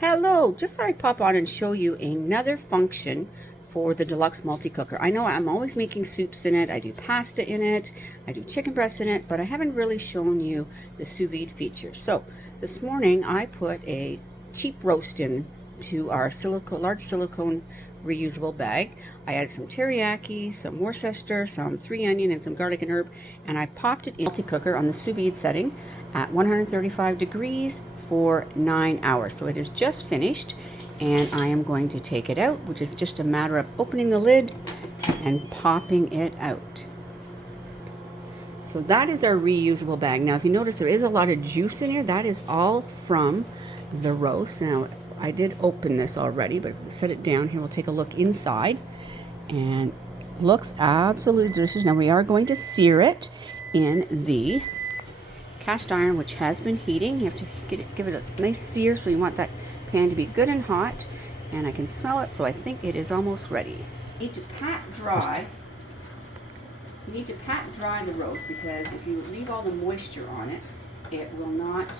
Hello, just thought I'd pop on and show you another function for the Deluxe multi-cooker. I know I'm always making soups in it, I do pasta in it, I do chicken breasts in it, but I haven't really shown you the sous vide feature. So this morning I put a cheap roast in to our large silicone reusable bag. I added some teriyaki, some Worcester, some 3 onion, and some garlic and herb, and I popped it in the multi-cooker on the sous vide setting at 135 degrees for 9 hours. So it is just finished, and I am going to take it out, which is just a matter of opening the lid and popping it out. So that is our reusable bag. Now if you notice, there is a lot of juice in here. That is all from the roast. Now I did open this already, but if we set it down here, we'll take a look inside, and looks absolutely delicious. Now we are going to sear it in the cast iron, which has been heating. You have to give it a nice sear, so you want that pan to be good and hot, and I can smell it, so I think it is almost ready. You need to pat dry. You need to pat dry the roast, because if you leave all the moisture on it, it will not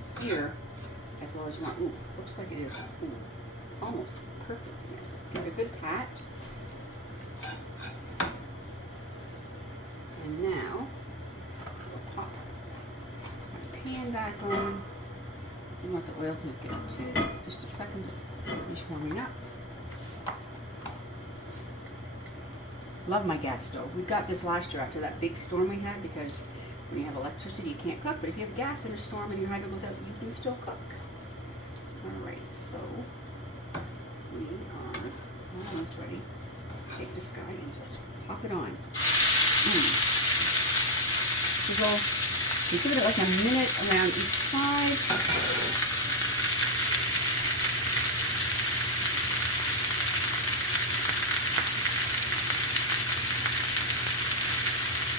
sear as well as you want. Ooh, looks like it is almost perfect in there. So give it a good pat. And now we'll pop my pan back on. You want the oil to get to just a second to finish warming up. Love my gas stove. We got this last year after that big storm we had, because when you have electricity you can't cook, but if you have gas in a storm and your hydro goes out, you can still cook. Alright, so we are almost ready. Take this guy and just pop it on. Sizzle. You give it like a minute around each side.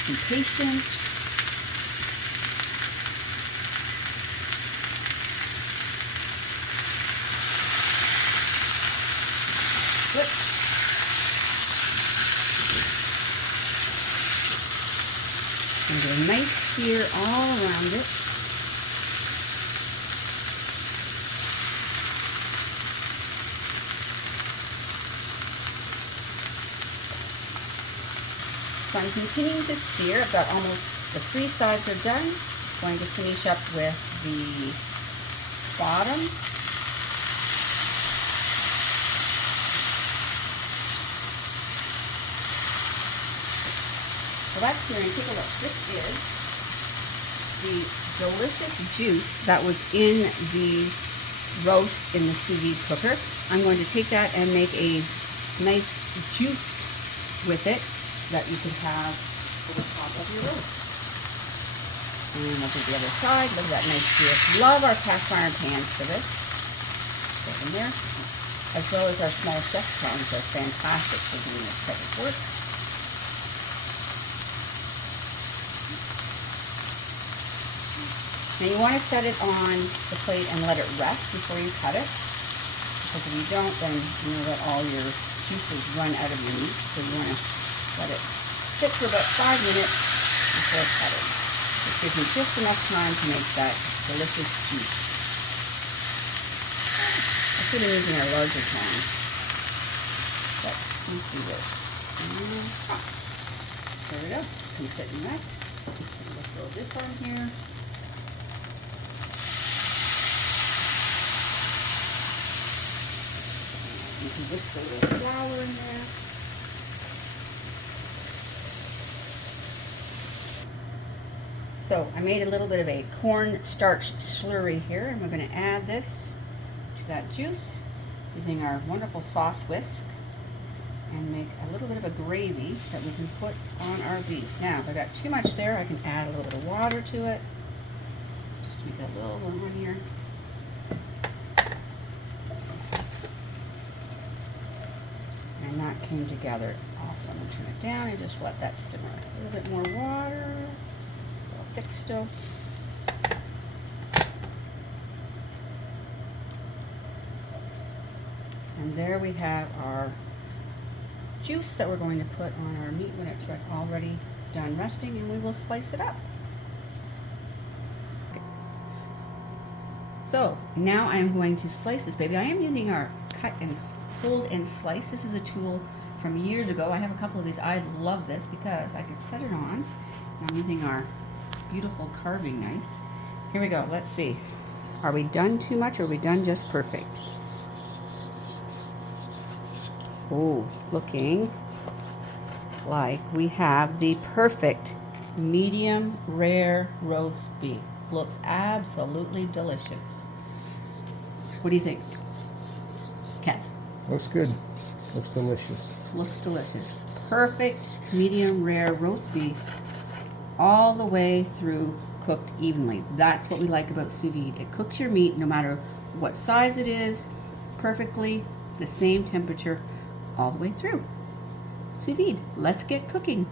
Be patient. Flip. And get a nice sear all around it. So I'm continuing to sear. I've got almost the 3 sides are done. Going to finish up with the bottom. So that's searing. Take a look. This is the delicious juice that was in the roast in the sous vide cooker. I'm going to take that and make a nice juice with it that you can have over top of your roast. And we'll do the other side. Look at that nice sear. Love our cast iron pans for this. Put them there. As well as our small chef pans. They're fantastic for doing this type of work. Now you want to set it on the plate and let it rest before you cut it, because if you don't, then you know that all your juices run out of your meat. So you want to let it sit for about 5 minutes before cutting. It gives me just enough time to make that delicious soup. I should have used our larger pan, but let's do this. And pop. There we go. Can sit in that. We'll throw this on here. You can whisk a little flour in there. So I made a little bit of a cornstarch slurry here, and we're going to add this to that juice using our wonderful sauce whisk, and make a little bit of a gravy that we can put on our beef. Now, if I got too much there, I can add a little bit of water to it, just to make it a little warmer here. And that came together awesome. And turn it down and just let that simmer. A little bit more water, a little thick still. And there we have our juice that we're going to put on our meat when it's already done resting, and we will slice it up. So now I am going to slice this baby. I am using our cut and hold and slice. This is a tool from years ago. I have a couple of these. I love this because I can set it on. I'm using our beautiful carving knife. Here we go. Let's see. Are we done too much or are we done just perfect? Oh, looking like we have the perfect medium rare roast beef. Looks absolutely delicious. What do you think, Kev? Looks good. Looks delicious. Looks delicious. Perfect medium rare roast beef, all the way through cooked evenly. That's what we like about sous vide. It cooks your meat no matter what size it is, perfectly the same temperature all the way through. Sous vide. Let's get cooking.